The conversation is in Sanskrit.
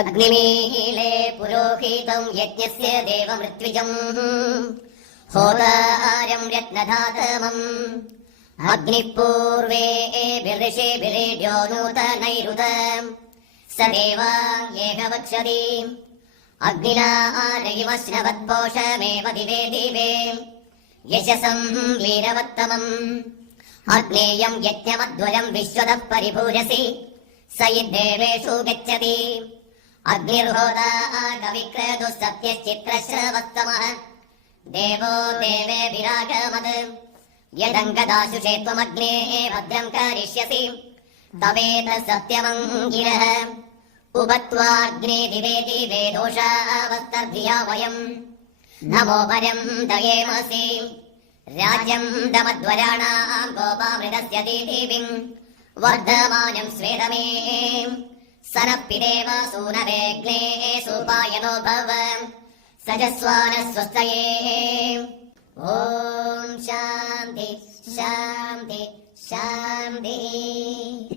अग्निमीले पुरोहितं यज्ञस्य देवमृत्विजम् होतारं यत्नधातमम् अग्निः पूर्वेभिर्षिभिरेड्यो नूतनैरुत स देवा येहवक्षति अग्निना आरयिमश्नवत्पोषमेव दिवे दिवे यशसं वीरवत्तमम् अग्नेयं यज्ञमध्वरं विश्वतः परिभूयसि स यद्देवेषु गच्छति अग्निर्होता कविक्रतुः सत्यश्चित्रश्रवस्तमः देवो देवेभिरागमत् यदङ्गदाशु चेत्त्वमग्नेः भद्रं करिष्यसि तवेतः सत्यमङ्गिरः उपत्वाग्ने दिवे दिवे दोषावस्तर्धिया वयम् नमो वरं दयेमसि राज्यं दमध्वराणां गोपामृतस्य दीदिविं वर्धमानं स्वेदमे सनप्पिदेव सूनवेग्ने सुपायनो भव सजस्वानः स्वस्तये ॐ शान्ति शान्ति शान्तिः।